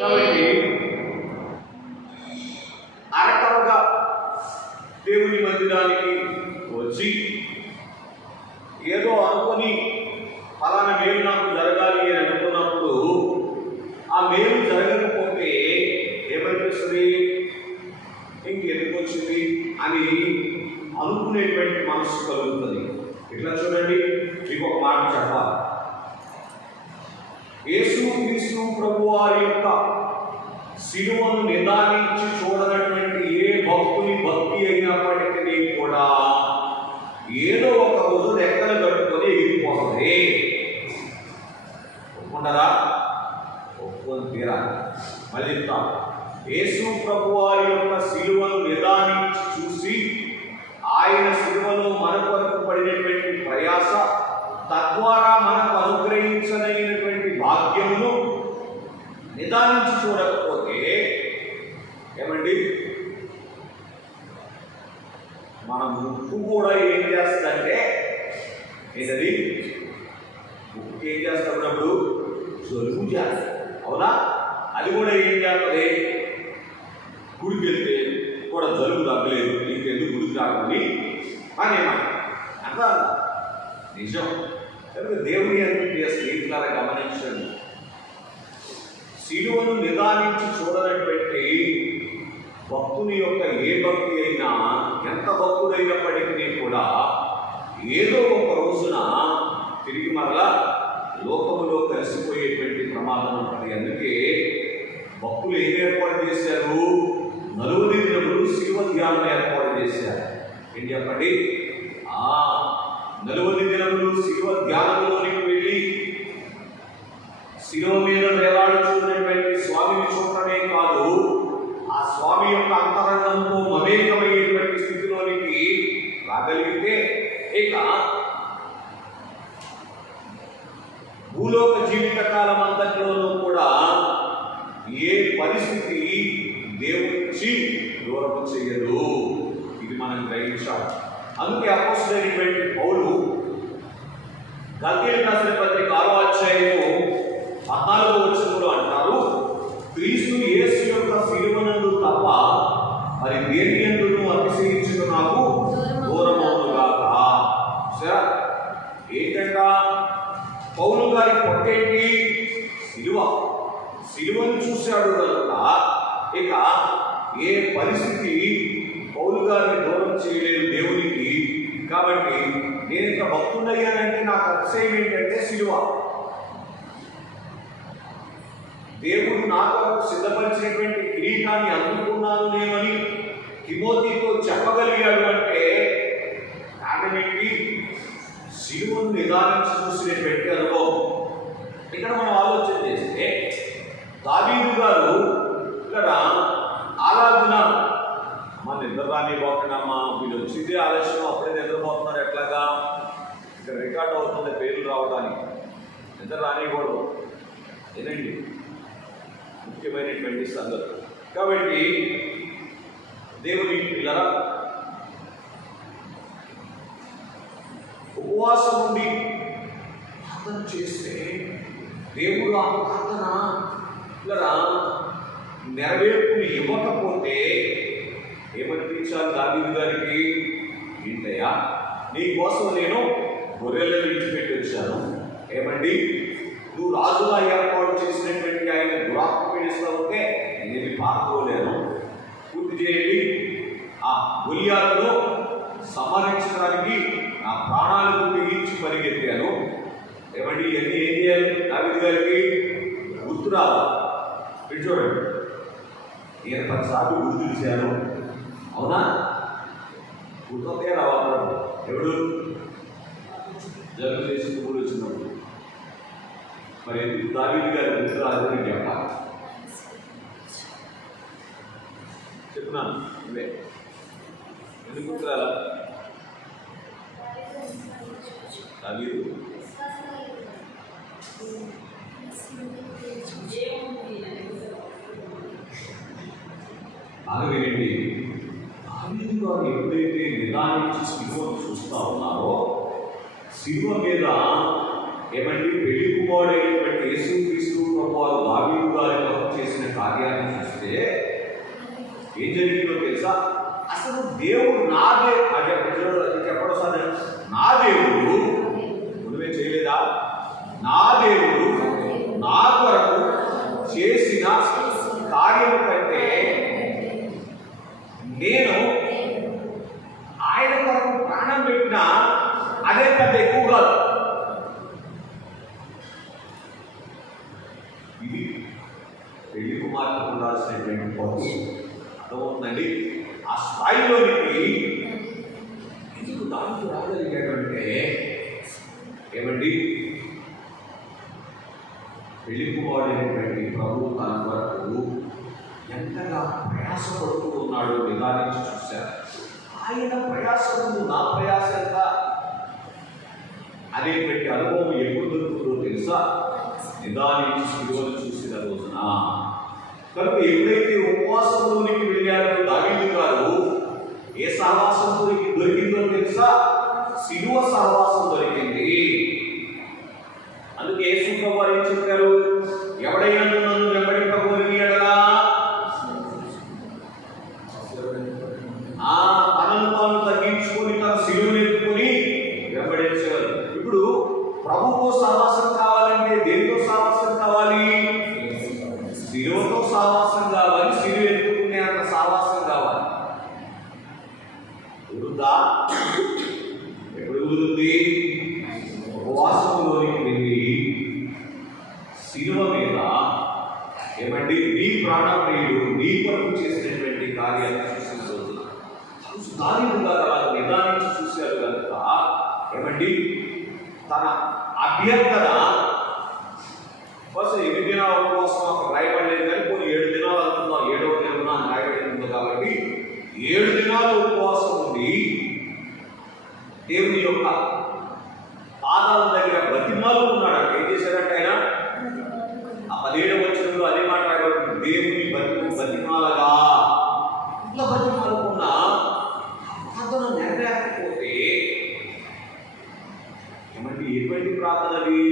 కాబట్టి అరకవగా దేవుని మందిరానికి వచ్చి ఏదో అనుకొని ఫలానా మేలు నాకు జరగాలి అని అనుకున్నప్పుడు ఆ మేలు జరగకపోతే ఏమనిపిస్తుంది, ఇంకెందుకు వచ్చింది అని అనుకునేటువంటి మనసు కలుగుతుంది. ఇట్లా చూడండి, మీకు ఒక మాట చెప్పాలి. యేసుక్రీస్తు ప్రభువారి యొక్క సిలువను నిదానించి చూడనటువంటి ఏ భక్తుని భక్తి అయినప్పటికీ కూడా ఏదో ఒక రోజు రెక్కలు కట్టుకొని ఎగిరిపోతుంది. ఒప్పుకుంటారా? ఒప్పుకొని తీరాలి. మళ్ళీ యేసు ప్రభువారి యొక్క సిలువను నిదానించి చూసి ఆయన సిలువలో మన కొరకు పడినటువంటి ప్రయాస, తద్వారా మనకు అనుగ్రహించదగినటువంటి భాగ్యమును నిదానించి చూడకపోతే ఏమండి, మన ముక్కు కూడా ఏం చేస్తుందంటే, ఏంటది ముక్కు ఏం చేస్తున్నప్పుడు జలుబు చేస్తుంది. అవునా? అది కూడా ఏం చేస్తుంది, గుడికి వెళ్తే కూడా జలుబు తగ్గలేదు, ఇంకెందుకు గుడికి రాకుండా అని అంతా నిజం. కనుక దేవుని అంటే స్నేహితులారా గమనించండి, సిలువను నిదానించి చూడనటువంటి భక్తుని యొక్క ఏ భక్తి అయినా, ఎంత భక్తుడైనప్పటికీ కూడా ఏదో ఒక రోజున తిరిగి మరలా లోకములో కలిసిపోయేటువంటి ప్రమాదం ఉంటుంది. అందుకే భక్తులు ఏం ఏర్పాటు చేశారు, 40 దినములు శిలువ ధ్యానం ఏర్పాటు చేశారు. ఏం చెప్పండి? 40 దినములు శిలువ ధ్యానంలోనికి వెళ్ళి శిలువ మీద వేలాడుతున్నటువంటి స్వామిని చూడటమే కాదు, ఆ స్వామి యొక్క అంతరంగంతో మమేకమయ్యేటువంటి స్థితిలోనికి రాగలిగితే ఇక భూలోక జీవిత కాలం అంతటిలోనూ కూడా ఏ పరిస్థితి దేవునికి దూరం చేయదు. ఇది మనం గ్రహించాలి. అందుకే అపోస్తలుడైనటువంటి పౌలు గలాతీయులకు రాసిన పత్రిక 6వ అధ్యాయము 14వ వచనంలో అంటారు, క్రీస్తు యేసు యొక్క సిలువనందు తప్ప మరి దేని యందును అతిశయించుట నాకు దూరమవునుగాక. సరే, ఏంటంట పౌలు గారి పొట్టేంటి? సిలువను చూశాడు కనుక ఇక ఏ పరిస్థితి పౌలు గారిని దూరం చేయలేదు దేవునికి. కాబట్టి నేను ఇంత భక్తుడయ్యానంటే నాకు అతిశయం ఏంటంటే సిలువ. దేవుడు నా కొరకు సిద్ధపరిచినటువంటి కిరీటాన్ని అందుకున్నాను నేనని తిమోతితో చెప్పగలిగాడు అంటే కారణమేంటి? సిలువను నిదానించి చూసినటువంటి అనుభవం. ఇక్కడ మనం ఆలోచన చేస్తే దావీదు గారు ఇక్కడ ఆరాధన, అమ్మ నిద్ర రానిపోతున్నామ్మా, వీళ్ళు వచ్చిందే ఆలస్యం, అప్పుడే నిద్రపోతున్నారు ఎట్లాగా, ఇక్కడ రికార్డ్ అవుతుంది పేర్లు రావడానికి, నిద్ర రానివ్వకూడదు. ఏనండి ముఖ్యమైనటువంటి సంగతి. కాబట్టి దేవుని పిల్లరా, ఉపవాసం ఉండి ప్రార్థన చేస్తే దేవుడు ఆ ప్రార్థన పిల్లరా నెరవేర్పుని ఇవ్వకపోతే ఏమనిపించాలి దావీదు గారికి? ఏంటయ్యా, నీ కోసం నేను గొర్రెలను విడిచిపెట్టి వచ్చాను. ఏమండి, నువ్వు రాజుగా ఏర్పాటు చేసినటువంటి ఆయన దురాత్మ పీడిస్తూ ఉంటే నేను పాల్గొలేను. పూర్తి చేయండి. ఆ గొలియాతును సంహరించడానికి నా ప్రాణాలకు తెగించి పరిగెత్తాను. ఏమండి, ఇవన్నీ ఏం చేయాలి? దావీదు గారికి గుర్తురాదు. చూడండి, నేను 10 సార్లు గుర్తు తీశాను. అవునా? గుర్తుంటే రావాలి. ఎవడు జలుబు చేసి కూడా వచ్చినప్పుడు మరి ఎందుకు దావీదు గారి గుర్తు రాదని చెప్పాలి? చెప్తున్నాను, ఇవే ఎందుకు గుర్తురాలా? దావీదు వినండి, దావీదు గారు ఎప్పుడైతే నిదానించి సిలువను చూస్తూ ఉన్నారో, సిలువ మీద ఏమంటే పెళ్లి కుమారుడైనటువంటి యేసుక్రీస్తు ప్రభువారు దావీదు గారి కొరకు చేసిన ఏం జరిగిందో తెలుసా? అసలు దేవుడు నాదే అంటే చెప్పడం సార్, నా దేవుడు నువ్వే చేయలేదా? నా దేవుడు నా కొరకు చేసిన కార్యము కంటే నేను ఆయన కొరకు ప్రాణం పెట్టినా అదే పెద్ద ఎక్కువ కాదు. ఇది పెళ్లి కుమార్తె ఉండాల్సినటువంటి పౌరుషం. అర్థమవుతుందండి? ఆ స్థాయిలోనికి ఎందుకు దానికి రాగలిగాడంటే ఏమండి, పెళ్లి కుమారుడైనటువంటి ప్రభువు తన వరకు ఎంతగా ప్రయాసపడుతూ ఉన్నాడో నిదానించి చూశారు. ఆయన ప్రయాసము నా ప్రయాస ఎంత అనేటువంటి అనుభవం ఎప్పుడు దొరుకుతుందో తెలుసా? నిదానించి సిలువను చూసిన రోజున. కనుక ఎప్పుడైతే ఉపవాసంలోనికి వెళ్ళారో దావీదు గారు, ఏ సహవాసంతో దొరికిందో తెలుసా? సిలువ సహవాసం దొరికింది. అందుకే యేసు ప్రభువు ఏం చెప్పారు? ఎవడైనా నన్ను వెంబడింపగోరిని ఎడలా తనను తాను తగ్గించుకొని తన సిలువను ఎత్తుకొని వెంబడించారు. ఇప్పుడు ప్రభువుతో సహవాసం కావాలంటే దేనితో సహవాసం కావాలి? సిలువతో సహవాసం కావాలి, సిలువ ఎత్తుకునే అంత సహవాసం కావాలి. కుదురుతా? ఎప్పుడు కుదురుతుంది? ఉపవాసంలోనికి వెళ్ళి సిలువ మీద ఏమండి నీ ప్రాణప్రియుడు నీ కొరకు చేసినటువంటి కార్యాలు చూసిన రోజున దావీదు గారు అలా నిదానించి చూశారు కనుక ఏమండి తన అభ్యర్థన ఫస్ట్ 8 దినాల ఉపవాసం అక్కడ రాయబడలేదు, కానీ కొన్ని 7 దినాలు అనుకుందాం. 7వ దినం రాయబడి ఉంది కాబట్టి 7 దినాల ఉపవాసం ఉంది దేవుని యొక్క పాదాల దగ్గర బతిమాలుకున్నాడు. అక్కడ ఏం చేశాడంటే ఆయన ఆ 17వ వచనంలో అదే మాట్లాడాడు, దేవుని బతిమాలగా. ఇట్లా బతిమాలుకున్న ప్రార్థన నెరవేరకపోతే ఏమంటే ఎటువంటి ప్రార్థనవి?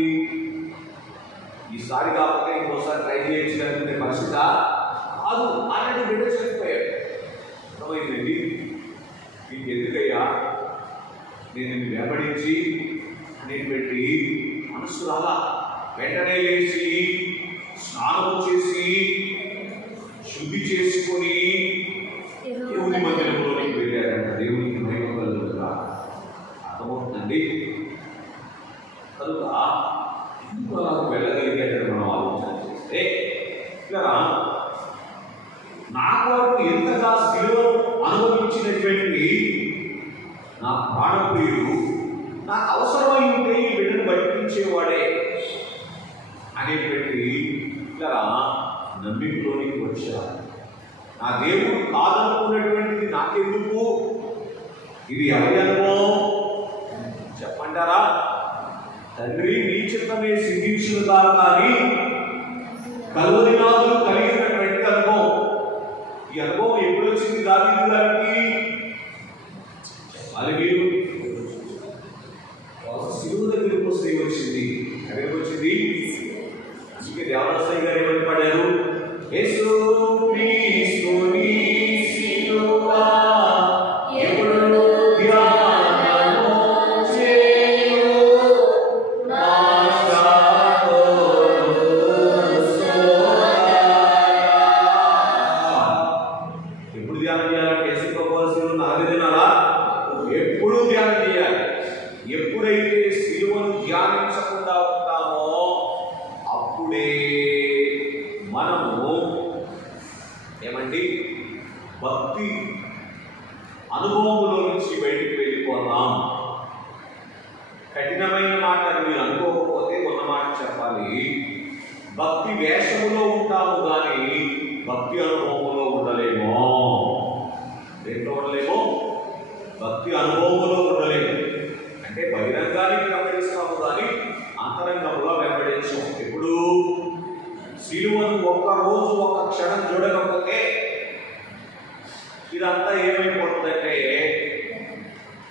ఈసారి కాకపోతే ఇంకోసారి ట్రై చేయొచ్చు అనుకునే పరిస్థితి కాదు. ఆల్రెడీ బిడ్డ చనిపోయాడు. అర్థమైందండి? మీకు ఎందుకయ్యా నేను వెంబడించి నేను పెట్టి మనసు రాలా, వెంటనే లేచి స్నానం చేసి శుద్ధి చేసుకొని దేవుని మందిరంలోనికి వెళ్ళారంట. దేవునికి మహిమ కలుగుతుందా? అర్థమవుతుందండి? కనుక ఎందుకు అలా వెళ్ళగలిగాడని మనం ఆలోచన చేస్తే, ఇలా నా కొరకు ఎంతగా సిలువను అనుభవించినటువంటి నా ప్రాణప్రియుడు నాకు అవసరమై ఉంటే ఈ బిడ్డను బతికించేవాడే అనేటువంటి ఇలా నమ్మికలోనికి వచ్చారు. నా దేవుడు కాదనుకున్నటువంటిది నాకెందుకు? ఇది ఎవరి అనుభవం చెప్పంటారా? తండ్రి నీ చిత్తమే సిద్ధించుగా కానీ కలువరినాథులు కలిగినటువంటి అనుభవం. ఈ అనుభవం ఎప్పుడు వచ్చింది దావీదు గారికి? అది మీరు శివుడు దగ్గరికి వస్తే వచ్చింది. ఎక్కడికి వచ్చింది? అందుకే దేవరాజయ్య గారు ఏమని పడారు? యేసు క్రీస్తుని సిలువ ఎప్పుడు ధ్యానము చేయు నా ఎప్పుడు ధ్యానం చేయాలంటే యేసు ప్రభువు సిలువ 4 దినాలా? ఎప్పుడు ధ్యానం చేయాలి. ఎప్పుడైతే సిలువను ధ్యానించకుండా ఉంటామో అప్పుడే మనము ఏమండి భక్తి అనుభవంలో నుంచి బయటికి వెళ్ళిపోతాం. కఠినమైన మాట మీరు అనుకోకపోతే ఉన్న మాట చెప్పాలి. భక్తి వేషములో ఉంటాము కానీ భక్తి అనుభవంలో ఉండలేమో. దేంట్లో ఉండలేమో? భక్తి అనుభవంలో ఉండలేము. అంటే బహిరంగానికి వెంబడిస్తాము కానీ అంతరంగంలో వెంబడించాము. ఎప్పుడు సిలువను ఒక్క రోజు ఒక్క క్షణం చూడకపోతే ఇదంతా ఏమైపోతుందంటే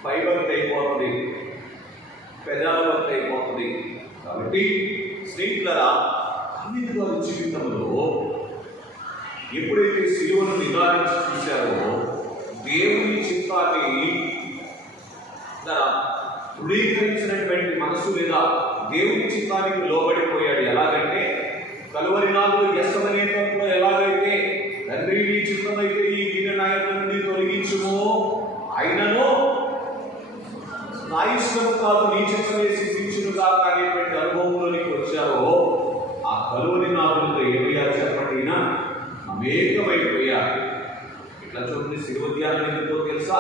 భయభక్తి అయిపోతుంది, పెదాల భక్తి అయిపోతుంది. కాబట్టి స్నేహితులరా, దావీదు గారి జీవితంలో ఎప్పుడైతే సిలువను విచారించి చూశారో దేవుని చిత్తాన్ని దృఢీకరించినటువంటి మనసు లేదా దేవుని చిత్తానికి లోబడిపోయాడు. ఎలాగంటే కలువరినాథుడు యెస్సమనే తత్వం ఎలాగైతే తండ్రి నీ చిత్తమైతే ఈ గిన్నె నా యొద్ద నుండి తొలగించుమో, ఆయనను నా ఇష్టము కాదు నీ చిత్తమే సిద్ధించునుగా అనేటువంటి అనుభవంలోనికి వచ్చారో ఆ కలువరినాథులతో ఏమయ్యారు చెప్పండి, అమేకమైపోయారు. ఇట్లా చూడండి, శిలువ ధ్యానం ఎందుకో తెలుసా?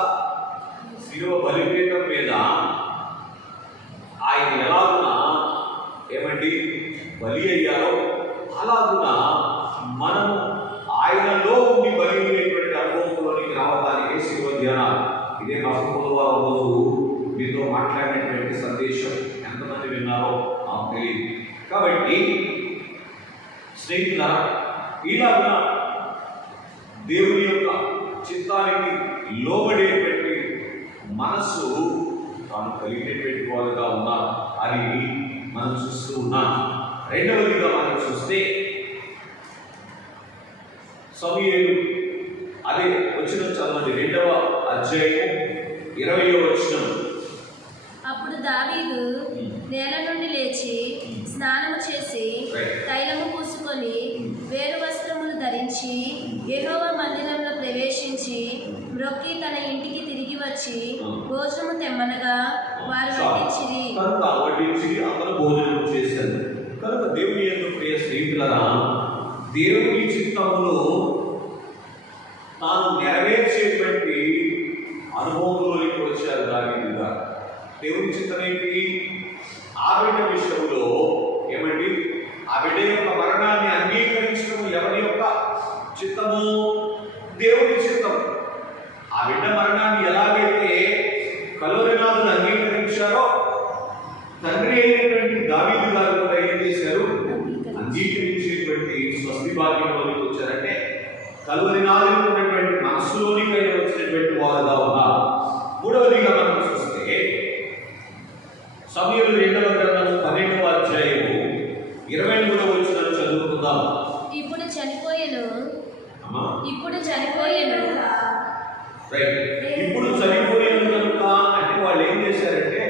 శిలువ బలిపీఠం మీద ఆయన ఎలాగున ఏమండి బలి అయ్యారో అలాగున మనము ఆయనలో ఉండి బలి అయ్యేటువంటి అనుభవంలోనికి రావడానికి శిలువ ధ్యానాలు. ఇదే బుధవారం రోజు మీతో మాట్లాడినటువంటి సందేశం ఎంతమంది విన్నారో నాకు తెలియదు. కాబట్టి స్నేహితుల ఇలాగున దేవుని యొక్క చిత్తానికి లోబడేటువంటి మనస్సు తాను కలిగేటువంటి వారుగా ఉన్నారు అని మనం చూస్తూ ఉన్నాం. రెండవదిగా మనం చూస్తే సమూయేలు అదే వచ్చిన చదవండి 2వ అధ్యాయం 20వ వచనం. అప్పుడు దావీదు నేల నుండి లేచి స్నానము చేసి తైలము పూసుకొని వేరు వస్త్రములు ధరించి యెహోవా మందిరంలో ప్రవేశించి మ్రొక్కి తన ఇంటికి తిరిగి వచ్చి భోజనము తెమ్మనగా వారు వడ్డించిరి. అందరూ భోజనం చేశారు. కనుక దేవుని యందు ప్రియ స్నేహితులారా, దేవుని చిత్తములో తాను నెరవేర్చేటువంటి అనుభవంలోనికి వచ్చారు దావీదు గారు. దేవుని చిత్తం ఏంటి? ఆ బిడ్డ విషయంలో ఏమండి, ఆ బిడ్డ యొక్క మరణాన్ని అంగీకరించడం ఎవరి యొక్క చిత్తము? దేవుని చిత్తం. ఆ బిడ్డ మరణాన్ని ఎలాగైతే కలువరినాథులు అంగీకరించారో తండ్రి అయినటువంటి దావీదు గారు కూడా ఏం చేశారు? అంగీకరించేటువంటి స్వస్తి భాగ్యంలోనికి వచ్చారంటే కలువరినాథులు ఉన్నటువంటి మనస్సులోనికి ఆయన వచ్చినటువంటి వారుగా ఉన్నారు. మూడవదిగా మనం చూస్తే సమూయేలు 2వ గ్రంథం 12వ అధ్యాయము 23వ వచనం చదువుకుందాం. ఇప్పుడు చనిపోయెను ఇప్పుడు చనిపోయేది కనుక అంటే వాళ్ళు ఏం చేశారంటే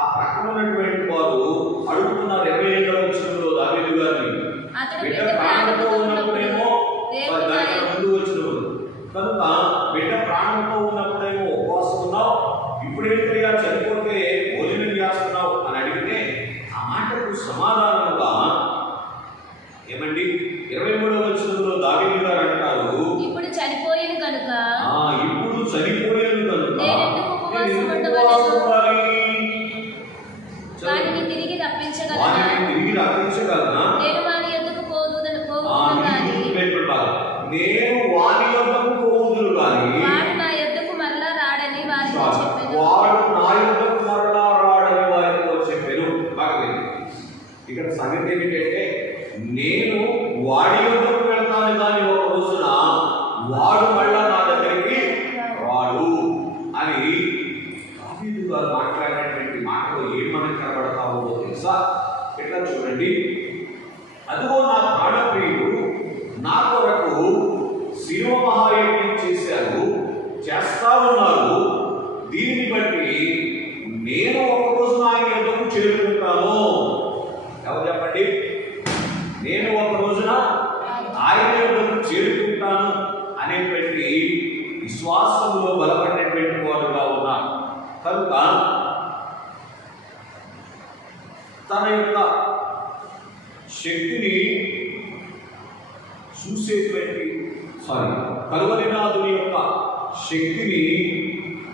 ఆ ప్రక్కన ఉన్నటువంటి వారు అడుగుతున్నారు 22వ వచనంలో దావీదు గారిని, బిడ్డ ప్రాణంతో ఉన్నప్పుడేమో ముందు వచ్చినప్పుడు కనుక బిడ్డ ప్రాణంతో ఉన్నప్పుడేమో ఉపవాసం ఉన్నావు, ఇప్పుడేంటయ్యా చనిపోతే భోజనం చేస్తున్నావు అని అడిగితే ఆ మాటకు సమాధానంగా ఏమండి 23వ వచనంలో దావీదు గారు అంటారు, ఇప్పుడు చనిపోయేను కనుక వారిని తిరిగి రప్పించగలనా? నేను వాని యొద్దకు పోవుదును గాని వాడు నా యొద్దకు మరలా రాడని వారితో చెప్పెను. ఇక్కడ సంగతి ఏమిటంటే నేను వాడి యొద్దకు వెళ్తాను కానీ ఒక రోజున వాడు మళ్ళా నా దగ్గరికి రాడు అని దావీదు గారు మాట్లాడినటువంటి మాటలో ఏం మనకు కనబడతావో తెలుసా? ఎట్లా చూడండి, అదిగో నా ప్రాణప్రియుడు నా కొరకు శిలువ మహాయజ్ఞం చేస్తా ఉన్నారు. దీనిని బట్టి నేను ఒక రోజున ఆయన యొద్దకు చేరుకుంటాను. ఎవరు చెప్పండి? నేను ఒక రోజున ఆయన యొద్దకు చేరుకుంటాను అనేటువంటి విశ్వాసములో బలపడినటువంటి వారుగా ఉన్నారు. కనుక తన యొక్క శక్తిని చూసేటువంటి కలువరినాథుని యొక్క శక్తిని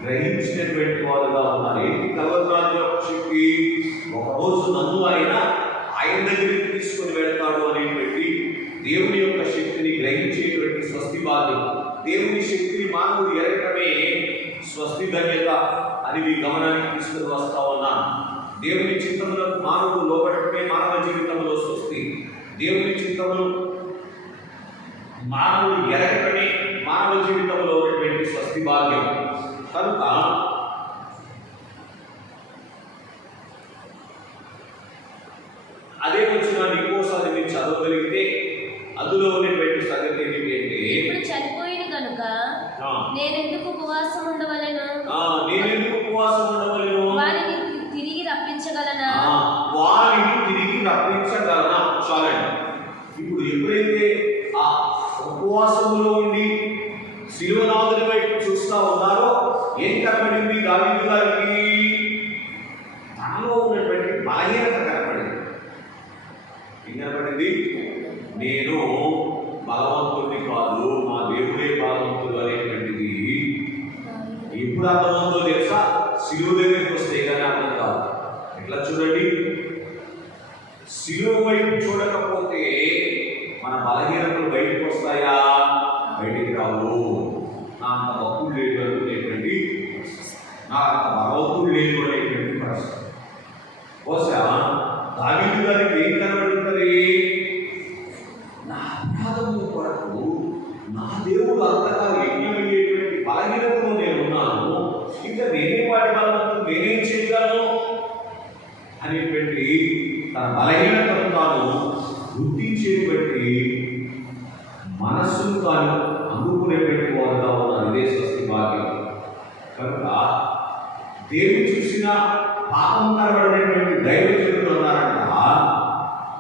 గ్రహించినటువంటి వారుగా ఉన్నారు. ఏంటి కలువరినాథుని యొక్క శక్తి? ఒకరోజు నన్ను ఆయన దగ్గరికి తీసుకుని వెళ్తాడు అనేటువంటి దేవుని యొక్క శక్తిని గ్రహించేటువంటి స్వస్తి భాగ్యం. దేవుని శక్తిని మానవుడు ఎరగటమే స్వస్తి ధన్యత అని మీ గమనానికి తీసుకుని వస్తా ఉన్నాను. దేవుని చిత్తములకు మానవుడు లోబడటమే మానవ జీవితంలో స్వస్తి. దేవుని చిత్తములు మానవుడు ఎరగటమే మానవ జీవితంలో ఉన్నటువంటి స్వస్తి భాగ్యం. కనుక అదే వచ్చిన ఇంకోసారి మీరు చదవగలిగితే అందులో ఉన్నటువంటి సంగతి ఏమిటి అంటే ఇప్పుడు చనిపోయిన కనుక నేనెందుకు ఉపవాసం ఉండవలెను? నేనెందుకు ఉపవాసం ఉండవలెను? వారిని తిరిగి రప్పించగలనా? వారిని తిరిగి రప్పించగలనా? చాలండి. ఇప్పుడు ఎప్పుడైతే ఆ ఉపవాసంలో ఉండి శిలువనాథుని వైపు చూస్తా ఉన్నారో ఏం కనబడింది దావీదు గారికి? తనలో ఉన్నటువంటి బలహీనత కనబడింది. ఏం కనబడింది? నేను బలవంతుడిని కాదు, మా దేవుడే బలవంతుడు అనేటువంటిది ఎప్పుడు అర్థమవుతుందో తెలుసా? శిలువ దగ్గరికి వస్తే కానీ అర్థం కాదు. ఎట్లా చూడండి, శిలువ వైపు చూడకపోతే మన బలహీనతలు బయటకు వస్తాయా? బయటికి రావు. నా అంత భక్తులు లేదు అనుకునేటువంటి, నా అంత బలవంతుడు లేదు అనేటువంటి పరిస్థితి. బహుశా దావీదు గారికి ఏం కనబడుతుంది? నా అపరాధముల కొరకు నా దేవుడు అంతగా యజ్ఞమయ్యేటువంటి బలహీనతలో నేను ఉన్నాను, ఇంకా నేనే వాటి బలవంతుడు, నేనేం చేయగలను అనేటువంటి తన బలహీనతను తాను గుర్తించేటువంటి మనస్సును తాను అందుకునేటువంటి వారుగా ఉన్నారు. ఇదే స్వస్తి భాగ్యం. కనుక దేవుడు చూసిన పాపం కనబడినటువంటి దైవజనులు ఉన్నారంట,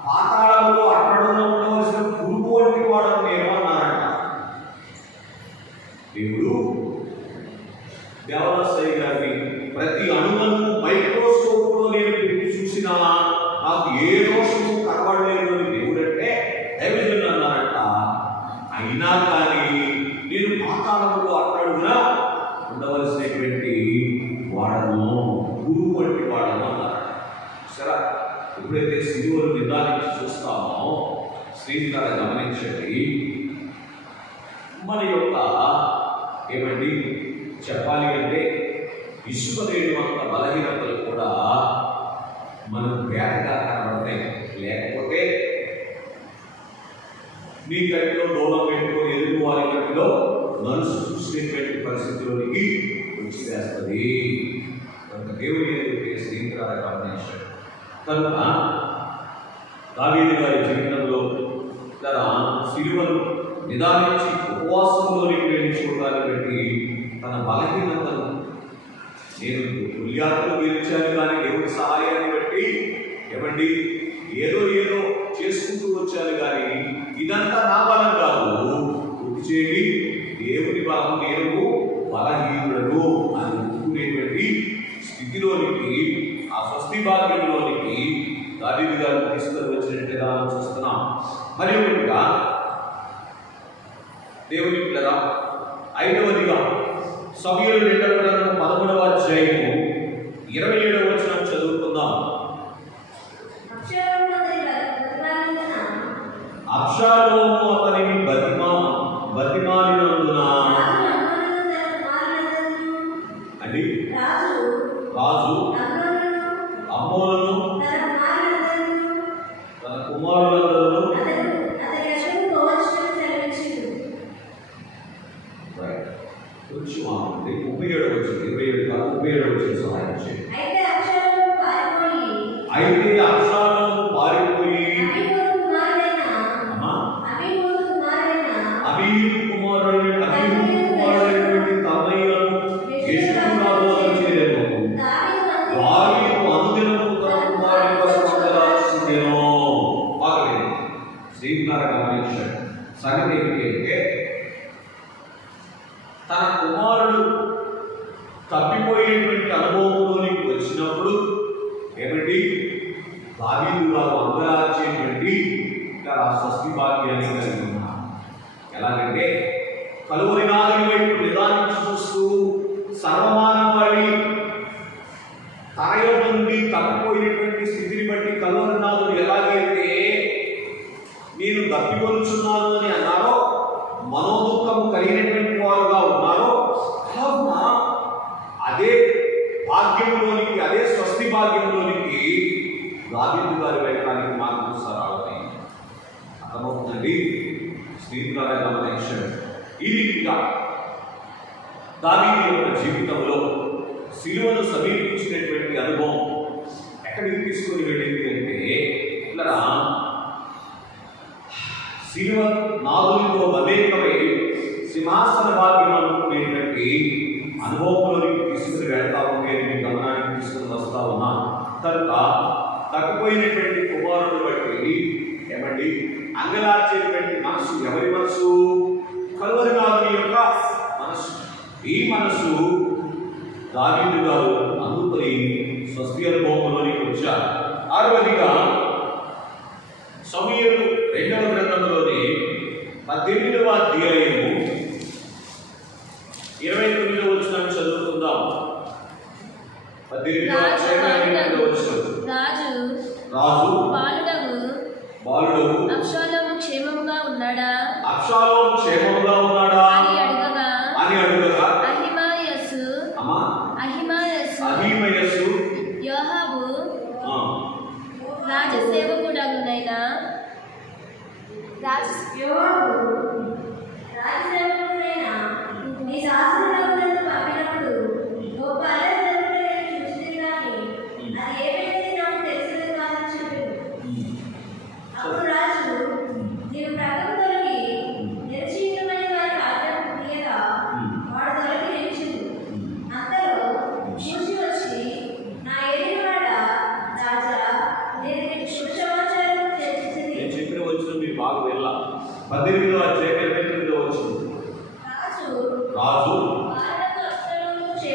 పాతాళంలో అట్టడంలో ఉండవలసిన పురుగు వంటి వాడు నేను అన్నారంట. దేవుడు దేవదాసయ్య గారిని ప్రతి అణువును మైక్రోస్కోప్లో నేను పెట్టి చూసినా నాకు ఏ దోషము కనబడలేదు అని దేవుడు అంటే దైవజనులు అన్నారంట. అయినా కానీ నేను పాతాళంలో అట్టడుగునా ఉండవలసినటువంటి వాడను, గురువు వంటి వాడను అన్నారట. సరే, ఎప్పుడైతే శిలువను నిదానించి చూస్తామో శ్రీకార గమనించండి, మన యొక్క ఏమండి చెప్పాలి అంటే ఇసుక లేనివంత బలహీనతలు కూడా మనకు వేటగా కనబడతాయి. లేకపోతే మీ కంటిలో దూరం పెట్టుకొని ఎదురు వారి కంటిలో మనసు చూసేటువంటి పరిస్థితుల్లోనికి వచ్చి వేస్తుంది. కనుక దేవుని ఏదైతే శ్రీకార గమనించాడు. కనుక దావీదు గారి జీవితంలో తన శిలువను నిదానించి ఉపవాసంలోనికి వెళ్ళి చూడాలని బట్టి తన బలహీనతను నేను తుల్యాత్మలు గెలిచాను కానీ దేవుడి సహాయాన్ని బట్టి ఏమండి ఏదో చేసుకుంటూ వచ్చాను కానీ ఇదంతా నా బలం కాదు, గుర్తు చేయండి, దేవుని బలం, నేను బలహీనుడను అని ఒప్పుకునేటువంటి స్థితిలోనికి, ఆ స్వస్తి భాగ్యంలోనికి దావీదు గారు తీసుకొని వచ్చినట్టుగా చూస్తున్నాం. మరి ఒకటిగా దేవుని పిల్లరా, 5వదిగా సమూయేలు 2వ గ్రంథం 11వ అధ్యాయము 27వ వచనం చదువుకుందాం. అబ్షాలోము అతనిని బతిమాలినందున అండి రాజు అమ్మోను తన కుమారులందరూ కొంచెం ఆగండి. 37వ వచనం 27 కాదు 37వ వచనం సహాయం చేయండి. అయితే అబ్షాలోము పారిపోయి అబీహు కుమారుడైనటువంటి తమయ్యను యెషూరాలో చేరెను. దావీదు అనుదినము తన కుమారుని కోసం అంగలార్చుచుండెను. ఆగండి, శ్రీకార గమనించండి. సంగతి ఏమిటంటే తన కుమారుడు తప్పిపోయేటువంటి అనుభవంలోనికి వచ్చినప్పుడు ఏమిటి దావీదు గారు అంగలార్చేటువంటి స్వస్తి భాగ్యాన్ని కలిగి ఉన్నారు. ఎలాగంటే కలువరి నాదుని వైపు నిదానించి చూస్తూ సర్వమానవాళి తన యొక్క నుండి తప్పిపోయినటువంటి స్థితిని బట్టి కలువరి నాదుడు ఎలాగైతే నేను తప్పికొనుచున్నాను అని అన్నారో, మనోదుఖము కలిగినటువంటి వారుగా ఉన్నారో, కావున అదే భాగ్యంలోనికి, అదే స్వస్తి భాగ్యంలోనికి దావీదు గారి వెళ్ళడానికి మార్గం సరాలని అర్థమవుతుందండి. శ్రీకార గమనించండి. ఈ రీతిగా దావీదు యొక్క జీవితంలో శిలువను సమీపించినటువంటి అనుభవం ఎక్కడికి తీసుకుని వెళ్ళింది అంటే, ఇలా శిలువ నాదులతో మమేకమై సింహాసన భాగ్యం అనుకునేటువంటి అనుభవంలోనికి తీసుకుని వెళ్తా ఉంటే మీ గమనానికి తీసుకుని వస్తా ఉన్నాను. కనుక తగ్గిపోయినటువంటి కుమారుడు బట్టి ఏమండి అంగలార్చేటువంటి మనసు ఎవరి మనసు? కల్వరినాథుని యొక్క మనసు. ఈ మనసు దావీదు గారు అందుకొని స్వస్తి అనుభవంలోనికి వచ్చారు. ఆరవదిగా సమూయేలు 2వ గ్రంథంలోని 18వ అధ్యాయము 29వ వచనం చదువుకుందాం. 18వ అధ్యాయం 29వ వచనం. రాజు బాలుడగు అబ్షాలోము క్షేమముగా ఉన్నాడా అని అడగగా అహిమయస్సు యోహాబు రాజసేవకుడగునైనా నీ శాసనములను పంపినప్పుడు గొప్ప అల్లరి జరుగుటను చూచితిని గాని అది ఏమైంది నాకు తెలిసినది కాదని చెప్పాను. అప్పుడు రాజు నీవు ప్రక్కకు తొలగి నిరచీకమైన వారి ఆజ్ఞ తీయగా వాడు తొలగి నిలిచింది. అంతలో చూసి వచ్చి నా ఏలినవాడ రాజా నేను నీకు శుభసమాచారం చేర్చింది. నేను చెప్పిన వచ్చిన మీరు బాగా వెళ్ళా. 18వ అధ్యాయం 29వ వచనం. రాజు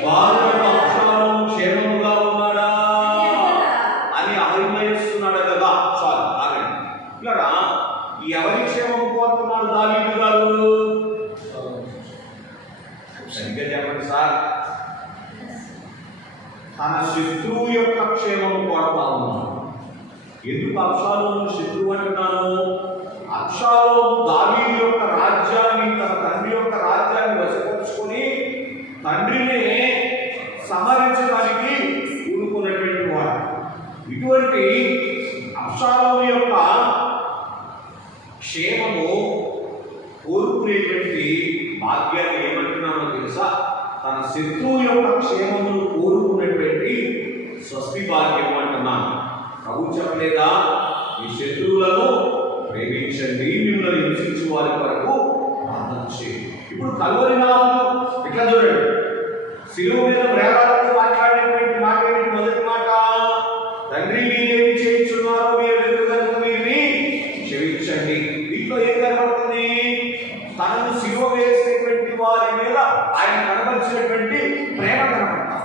బాలుడగు అబ్షాలోము క్షేమముగా ఉన్నాడా అని అహిమయస్సును అడగగా. చాలు ఆగండి. ఇక్కడ ఎవరి క్షేమం కోరుతున్నారు దావీదు గారు? సరిగ్గా చెప్పండి సార్. తన శత్రువు యొక్క క్షేమం కోరుతా ఉన్నాడు. ఎందుకు అబ్షాలోము శత్రువు అంటున్నాను? అబ్షాలోము దావీదు యొక్క రాజ్యాన్ని, తన తండ్రి యొక్క రాజ్యాన్ని వశపరుచుకొని తండ్రిని సంహరించడానికి కూడుకున్నటువంటి వాడు. ఇటువంటి అబ్షాలోము యొక్క క్షేమము కోరుకునేటువంటి భాగ్యాన్ని ఏమంటున్నానో తెలుసా? తన శత్రువు యొక్క క్షేమమును కోరుకున్నటువంటి స్వస్తి భాగ్యం అంటున్నాను. ప్రభు చెప్పలేదా? మీ శత్రువులను ప్రేమించండి, మిమ్మల్ని హింసించు వారి కొరకు ప్రార్థన చేయండి. ఇప్పుడు కల్వరినాథుడు ఇట్లా చూడండి, శిలువ మీద ప్రేరాలతో మాట్లాడేటువంటి మాట ఏంటి? మొదటి మాట, తండ్రి మీరేమి చేయించున్నారో మీరు కనుక వీరిని క్షమించండి. దీంట్లో ఏం కనబడుతుంది? తనను శిలువ వేసేటువంటి వారి మీద ఆయన కనబరిచినటువంటి ప్రేమ కనబడతాం.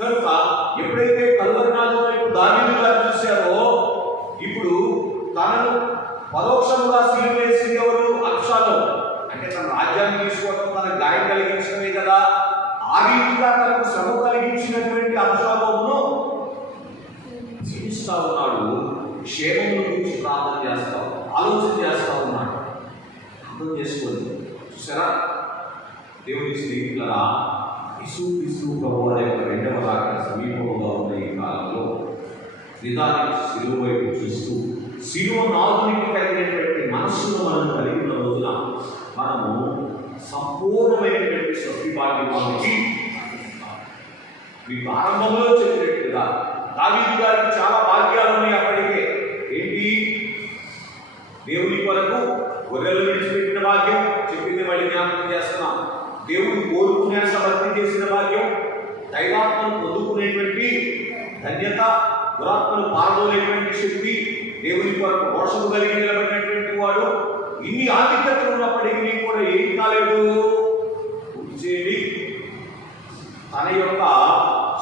కనుక ఎప్పుడైతే కల్వరినాథుడు వైపు దావీదు గారు చూశారో, ఇప్పుడు తనను పరోక్షముగా శిలువ వేసింది ఎవరు? అబ్షాలోము. అంటే తన రాజ్యాన్ని తీసుకోవడం, తన గాయం కలిగించడమే కదా. ఆ రీతిగా తనకు శ్రమ కలిగించినటువంటి అబ్షాలోమును జీవిస్తా ఉన్నాడు. క్షేమం గురించి ప్రార్థన చేస్తా, ఆలోచన చేస్తా ఉన్నాడు. అర్థం చేసుకోండి. చూసారా? దేవుని స్నేహితులరా, యేసుక్రీస్తు ప్రభువారి యొక్క 2వ రాకడ సమీపంగా ఉన్న ఈ కాలంలో నిదానికి శిలువ వైపు చూస్తూ శిలువ నాదునికి కలిగినటువంటి మనస్సును మనం కలిగిన రోజున మనము సంపూర్ణమైనటువంటి స్వస్తి భాగ్యానికి మీకు ఆరంభంలో చెప్పినట్టుగా దావీదు గారికి చాలా భాగ్యాలు ఉన్నాయి. అప్పటికే ఏంటి? దేవుని కొరకు గొర్రెలు విడిచిపెట్టిన భాగ్యం, చెప్పింది మళ్ళీ జ్ఞాపకం చేస్తున్నాం. దేవుడు కోరుకునేంత భక్తి చేసిన భాగ్యం, దైవాత్మను పొందుకునేటువంటి ధన్యత, దురాత్మను పారదోలేటువంటి శక్తి, దేవుని కొరకు రోషము కలిగి నిలబడినటువంటి వాడు. ఇన్ని ఆధిక్యతలు ఉన్నప్పటికీ కూడా ఏం కాలేదు? చేయండి. తన యొక్క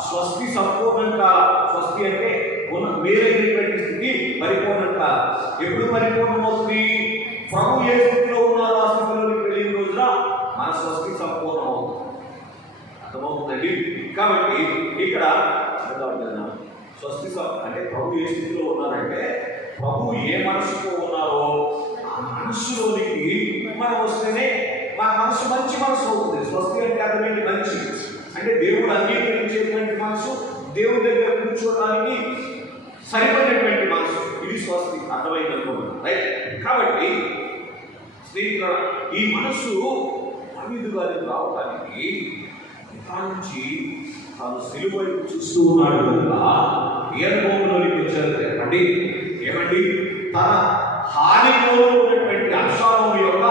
స్వస్తి సంపూర్ణం కాల. స్వస్తి అంటే మేలైనటువంటి స్థితి పరిపూర్ణం కాల. ఎప్పుడు పరిపూర్ణమవుతుంది? ప్రభు ఏ స్థితిలో ఉన్నారో ఆ స్థితిలోకి వెళ్ళిన రోజున మన స్వస్తి సంపూర్ణం అవుతుంది. అర్థమవుతుందండి? కాబట్టి ఇక్కడ స్వస్తి అంటే ప్రభు ఏ స్థితిలో ఉన్నారంటే, ప్రభు ఏ మనసుతో ఉన్నారో ఆ మనసులోనికి మనం వస్తేనే మన మనసు మంచి మనసు అవుతుంది. స్వస్తి అంటే అర్థమేంటి? మంచి అంటే దేవుడు అంగీకరించేటువంటి మనసు, దేవుడి దగ్గర కూర్చోవడానికి సరిపడినటువంటి మనసు. ఇది స్వస్తి. అర్థమైందనుకోండి, రైట్? కాబట్టి స్నేహితుల ఈ మనసు దావీదు గారికి రావడానికి నుంచి తాను శిలువ వైపు చూస్తూ ఉన్నాడు కనుక ఏ అనుభవంలోనికి వచ్చారు చెప్పండి. ఏమండి? తన హాని కోరుకున్నటువంటి అబ్షాలోము యొక్క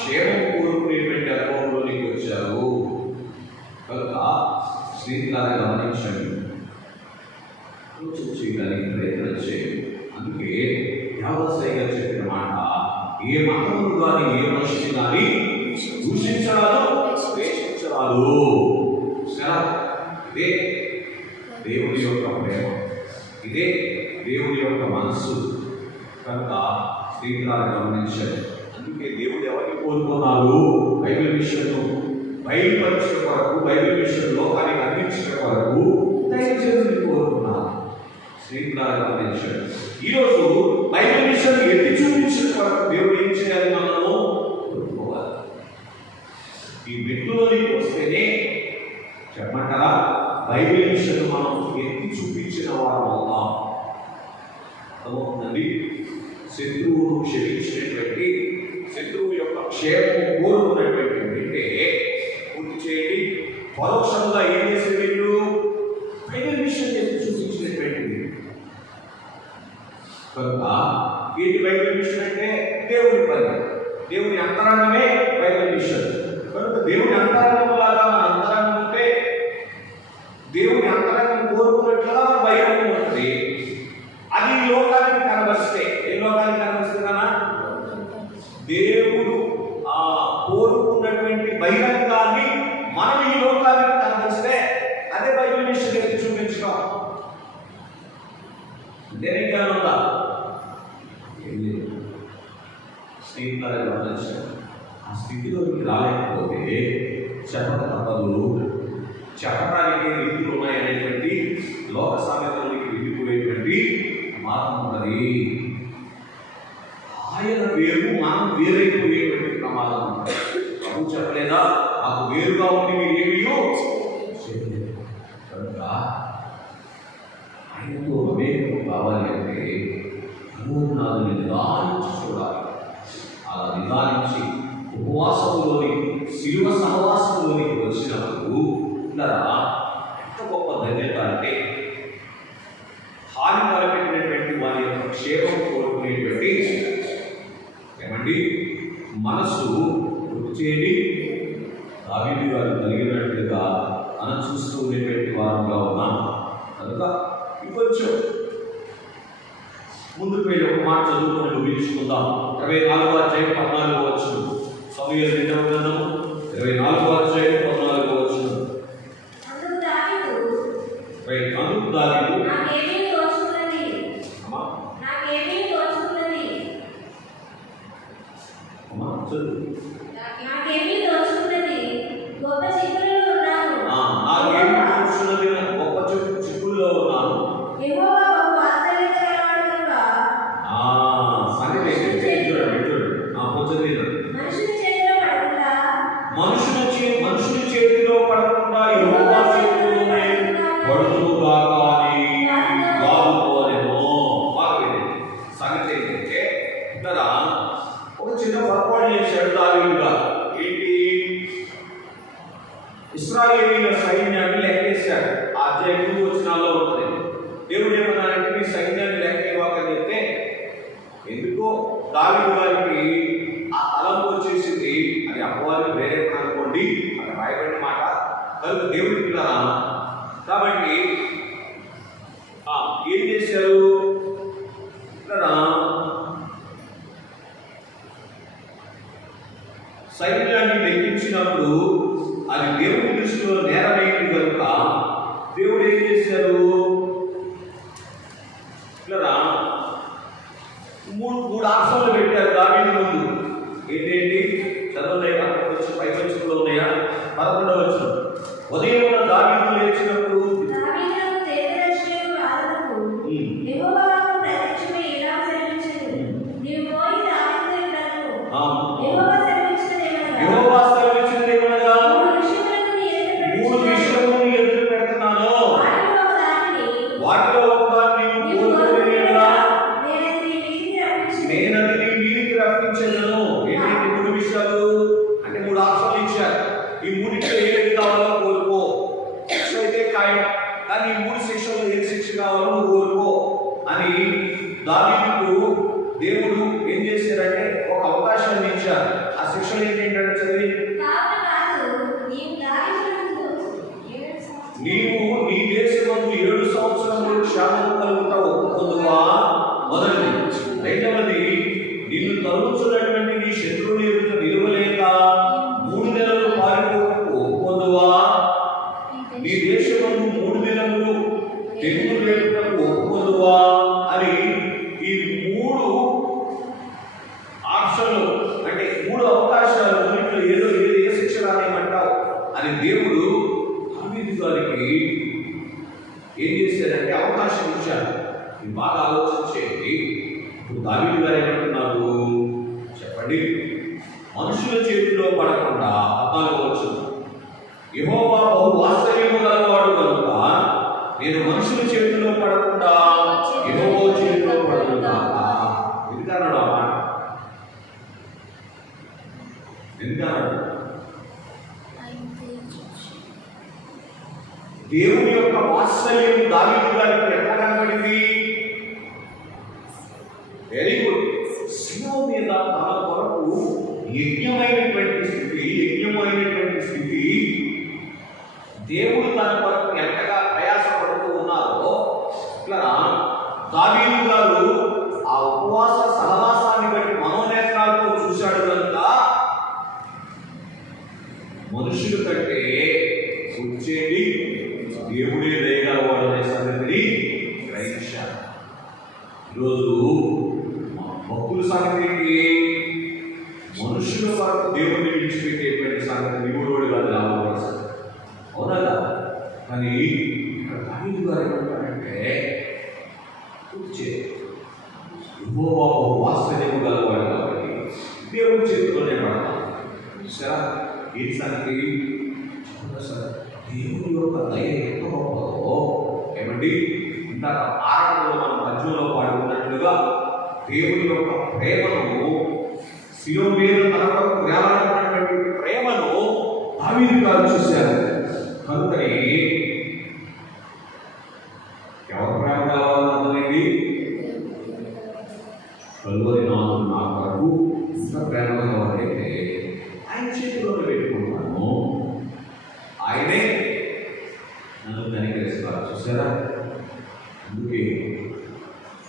క్షేమం కోరుకునేటువంటి అనుభవంలోనికి వచ్చారు. స్నేహితులారా గమనించండి, ఆలోచన చేయడానికి ప్రయత్నం చేయండి. అందుకే యావత్సై గారు చెప్పిన మాట, ఏ మతమును కానీ ఏ మనిషిని కానీ దూషించరాదు, ద్వేషించరాదు. ఇదే దేవుని యొక్క ప్రేమ, ఇదే దేవుని యొక్క మనస్సు. కనుక స్నేహితులారా గమనించండి. అందుకే దేవుడు ఎవరిని కోరుకున్నారు? బైబిల్ విషయంలో బయలుపరచడం కొరకు, బైబిల్ విషయం లోకానికి అందించడం కొరకు దయచేసి కోరుకున్నారు. స్నేహితులారా గమనించండి. ఈరోజు బైబిల్ విషయాన్ని ఎత్తి చూపించడం కొరకు దేవుడు ఏం చేయాలి? మనము కోరుకోవాలి. ఈ మెట్టులోనికి వస్తేనే చెప్పమంటారా, బైబిల్ విషయాన్ని మనం ఎత్తి చూపించిన వారు అవుతాం. అర్థమవుతుందండి? శత్రువును క్షమించినటువంటి, శత్రువు యొక్క క్షేమం కోరుకున్నటువంటి అంటే పూర్తి చేయండి. పరోక్షంగా ఏం చేసే వీళ్ళు బైబిల్ విషయం ఎత్తి చూపించినటువంటిది. కనుక ఏంటి బైబిల్ విషయం అంటే? దేవుని పని, దేవుని అంతరంగమే బైబిల్ విషయం. కనుక దేవుని అంతరంగం లాగా మన అంతరంగం ఉంటే, దేవుని అంతరంగం కోరుకున్నట్లుగా మన బైబిల్ ఉంటుంది. అది లోకానికి కనబరిస్తే, ఏ లోకానికి కనబరుస్తుందనా? దేవుడు కోరుకున్నటువంటి బహిరంగాన్ని మనం ఈ లోకానికి కనబరిస్తే అదే బైబిల్ విషయం ఎత్తి చూపించడం. దేనిగా ఉందా? ఏం లేదు. స్నేహితులారా గమనించారు, ఆ స్థితిలోకి రాలేకపోతే చెప్పక తప్పదు. చెప్పడానికి రీతులు ఉన్నాయనేటువంటి లోక సామెతలోకి వెళ్ళిపోయేటువంటి మార్గం ఉన్నది. ఆయన వేరు, మనం వేరైపోయేటువంటి ప్రమాదం ఉంటుంది. ప్రభు చెప్పలేదా, నాకు వేరుగా ఉండి మీరు ఏమీయో చేయలేదు. కనుక ఆయనతో వివేకం కావాలి అంటే అనునాదుని నిదానించి చూడాలి. అలా నిదానించి ఉపవాసంలోని, శిలువ సహవాసంలోనికి వచ్చినప్పుడు ఇలా ఎంత గొప్ప ధన్యత అంటే, హాని తలపెట్టినటువంటి వారి యొక్క క్షేమం కోరుకునేటువంటి ఏమండి మనస్సు వృద్ధి చేయండి. దావీదు గారు కలిగినట్లుగా మనం చూస్తూ ఉండేటువంటి వారంగా ఉన్నాం. కనుక ఇంకొంచెం ముందుకు వెళ్ళి ఒక మాట చదువుకొని ముగించుకుందాం. 24వ అధ్యాయం 14వ వచనం. సమూయేలు 2వ గ్రంథం 24వ అధ్యాయం 14వ వచనం. అందుకు దావీదు మనుషుని చేతిలో పడకుండా యెహోవా చేతిలోనే పడుదుగాక అని దావీదునేమో. సంగతి ఏంటంటే, ఇక్కడ ఒక చిన్న పొరపాటు చేశాడు దావీదు గారు. ఏంటి? ఇశ్రాయేలీయుల సైన్యాన్ని లెక్కేశాడు. ఆ అధ్యాయం 2 వచనాల్లో ఉంటుంది. దేవుడు ఏమన్నారంటే, మీ సైన్యాన్ని లెక్క ఇవ్వకని చెప్తే ఎందుకో దావీదు గారికి ఆ తలంపు వచ్చేసింది. అది అపవాదిని వేరే అనుకోండి, అది రాయబడిన మాట. కనుక దేవుడి పిల్లరా, కాబట్టి ఏం చేశారు? ఇక్కడ సైన్యాన్ని లెక్కించినప్పుడు అది దేవుడి దృష్టిలో నేరమైంది కనుక దేవుడు ఏం చేశారు? ఇలా మూడు ఆప్షన్లు పెట్టారు దావీదు ముందు. ఏంటేంటి? చదవలేదా? పైవచనంలో ఉన్నాయా? 11వ వచనం. ఉదయం దావీదు లేచినప్పుడు యెహోవా సెలవిచ్చినదేమనగా, 3 విషయములను ఎదురు పెడుతున్నాను, వాటిలో ఒకదాన్ని నీవు కోరుకునేలా నేనది నీ మీదికి రప్పించెదను. ఏంటంటే 3 విషయాలు అంటే 3 ఆప్షన్లు ఇచ్చారు. ఈ 3 ఏది కావాలో కోరుకో. క్షేమము కలుగుట ఒప్పుకొందువా? మొదటిది. రెండవది, నిన్ను తరుముచున్నటువంటి నీ శత్రువుని ఎదుట నిలువలేక 3 నెలలు పారిపోవటకు ఒప్పుకొందువా? నీ దేశమందు 3 దినములు తెగులు రేపుటకు ఒప్పుకొందువా? అని ఈ 3 ఆప్షన్లు, అంటే 3 అవకాశాలు, దీంట్లో ఏ శిక్ష రానేమంటావు అని దేవుడు దావీదు గారికి ఏం చేశారంటే అవకాశం ఇచ్చారు. ఇది బాగా ఆలోచించేది. ఇప్పుడు దావీదు గారు ఏమంటున్నారు చెప్పండి? మనుషుల చేతిలో పడకుండా 14వ వచనం, యెహోవా బహు వాత్సల్యము గలవాడు కనుక నేను మనుషుల చేతిలో పడకుండా యెహోవా చేతిలో పడుతున్నాను. ఎందుకన్నాడు ఆ మాట? ఎందుకన్నాడు? దేవుని యొక్క వాత్సల్యం దావీదు గారికి ఎట్లా కనబడింది? Very good. శిలువ మీద తన కొరకు యజ్ఞమైనటువంటి స్థితి దేవుడు తన కొరకు ఎంతగా ప్రయాసపడుతూ ఉన్నారో ఇట్లా దావీదు గారు ఆ ఉపవాస సహవాసాన్ని బట్టి మనోనేత్రాలతో చూశాడు కనుక మనుషుల కంటే వచ్చేది దేవుడే దయగలవాడు అనే సంగతిని గ్రహించారు. ఈరోజు భక్తుల సంగతి మనుషుల వరకు దేవుడిని విడిచిపెట్టేటువంటి సంగతి దేవుడు కాదు లాభపడాల్సింది, అవునా కదా? కానీ ఇక్కడ దావీదు గారు ఏమంటారంటే యెహోవా వాత్సల్యము గలవాడు కాబట్టి దేవుడి చేతిలోనే పడతాను. సరే, ఈ సంగతి దేవుని యొక్క దయ ఎంత గొప్పదో ఏమండి? ఇందాక ఆరంభంలో మనం మధ్యలో పాడుకున్నట్లుగా దేవుని యొక్క ప్రేమను, శిలువ మీద తన కొరకు వేలాడుతున్నటువంటి ప్రేమను దావీదు గారు చూశారు. కనుకని ఎవరి ప్రేమ కావాలని అర్థమైంది? కలువరి నాలుగు నా కొరకు ఇంత ప్రేమ కావాలంటే ఆయన చేతిలోనే పెట్టుకుంటాను, ఆయనే నన్ను కనికరిస్తారు. చూసారా? అందుకే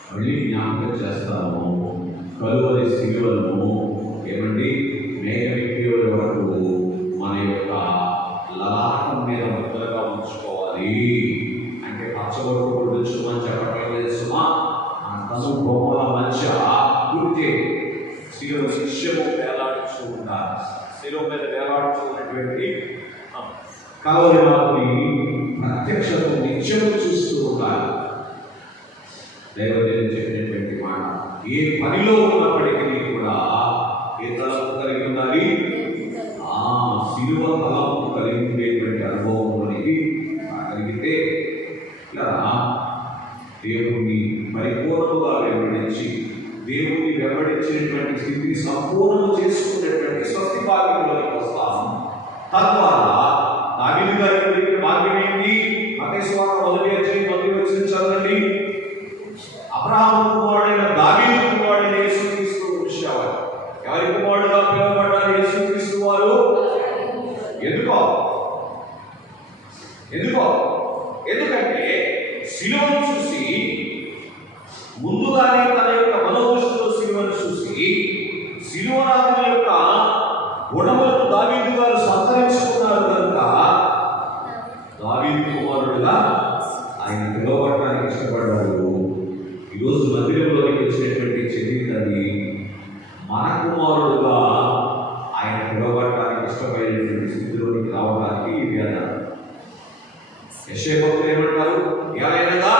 మళ్ళీ జ్ఞాపకం చేస్తాను, కలువరి శిలువను ఏమండి మేఘమెక్కే వరకు మన యొక్క లలాటం మీద ముద్దలుగా ఉంచుకోవాలి. అంటే పచ్చబొట్టు పొడుచుకోమని చెప్పట్లేదు సుమా, అంతను బొమ్మల మధ్య గుర్తి శిలువ శిష్యము వేలాడుతూ ఉంటారు. శిలువ మీద వేలాడుతూ ఉన్నటువంటి కలవరిని ప్రత్యక్షత నిత్యము చూస్తూ ఉంటారు. దైవజనుడు చెప్పినటువంటి మాట, ఏ పనిలో ఉన్నప్పటికీ కూడా ఏ తలంపు కలిగి ఉండాలి? శిలువ తలంపు కలిగి ఉండేటువంటి అనుభవం అనేది కలిగితే ఇలా దేవుణ్ణి పరిపూర్ణంగా వెంబడించి దేవుణ్ణి వెంబడించినటువంటి స్థితిని సంపూర్ణం చేసుకునేటువంటి స్వస్తి భాగ్యంలోకి వస్తాము. తద్వారా దావీదు గారికి కలిగిన భాగ్యం ఏంటి? మత్తయి సువార్త 1:1 చదవండి. అబ్రహాము కుమారుడైన దావీదు కుమారుడైన యేసుక్రీస్తు వచ్చేవాడు. ఎవరి కుమారుడుగా పిలువబడ్డారు యేసుక్రీస్తు వారు? ఎందుకంటే శిలువను చూసి ముందుగానే తన యొక్క మనోదృష్టిలో శిలువను చూసి శిలువరాజుల యొక్క గుణములను దావీదు గారు సంతరించుకున్నారు కనుక దావీదు కుమారుడుగా ఆయన పిలువబడడానికి ఇష్టపడ్డారు. ఈరోజు మందిరంలోకి వచ్చినటువంటి చరిత్రని మన కుమారుడుగా ఆయన పిలువబడడానికి ఇష్టపడేటువంటి స్థితిలోకి రావడానికి ఇది అన్నారు. యెషయా భక్తులు ఏమంటారు? ఏలైనగా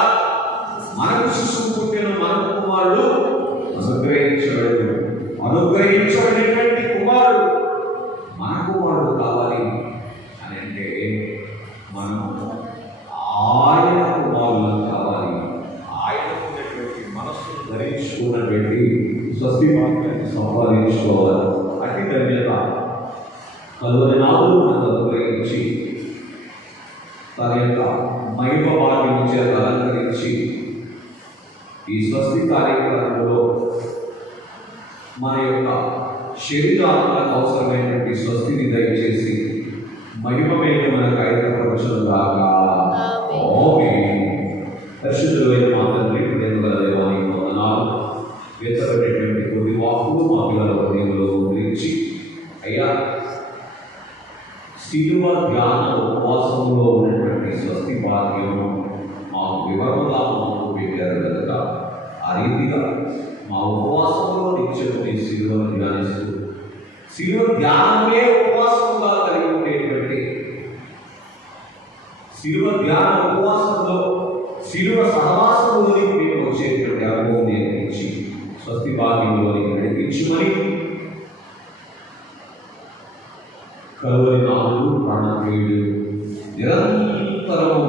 మనకు శిశువు పుట్టిన మన కుమారుడు అనుగ్రహించబడినటువంటి కుమారుడు మన కుమారుడు కావాలి అని అంటే మనం ఆయన కుమారులను కావాలి. ఆయనకు ఉన్నటువంటి మనస్సును ధరించుకున్నటువంటి స్వస్తి వాక్యాన్ని సంపాదించుకోవాలి. అతి ధన్యత కలువరి నాలుగు మనకు అనుగ్రహించి తన యొక్క మహిమ భాగ్యం చేత అలంకరించి ఈ స్వస్తి కార్యక్రమంలో మన యొక్క శరీరాత్మకు అవసరమైనటువంటి స్వస్తిని దయచేసి మహిమ మీద మనకు ఐదు ప్రవచనం దాకా పరిశుద్ధులైన మా తండ్రి, ప్రేమ గల దేవానికి వందనాలు. వేతబడేటువంటి కొద్ది వాక్కులు మా పిల్లల హృదయంలో గురించి అయ్యా, శిలువ ధ్యాన ఉపవాసంలో ఉన్నటువంటి స్వస్తి భాగ్యము మాకు వివరంగా మాకు పెట్టారు కనుక ఆ రీతిగా మా ఉపవాసంలో నిత్యం శిలువను ధ్యానిస్తూ శిలువ ధ్యానమే ఉపవాసంగా కలిగి ఉండేటువంటి శిలువ ధ్యాన ఉపవాసంలో శిలువ సహవాసంలోని మేము వచ్చేటువంటి అనుభవం నేర్పించి స్వస్తి భాగ్యంలోని నడిపించమని కలువరి నాలుగు ప్రాణప్రియుడు నిరంతరము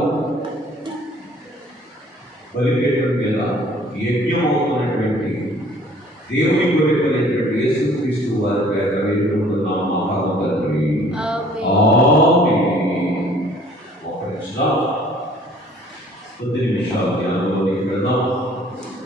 బలిపేట మీద యజ్ఞమవుతున్నటువంటి దేవుని కొరికైనటువంటి యేసుక్రీస్తు వారి పేర వేడుకుంటున్నాం మా పరమ తండ్రి. ఆమేన్. ఒక నిమిషం 9 నిమిషాలు ధ్యానంలోకి వెళ్దాం.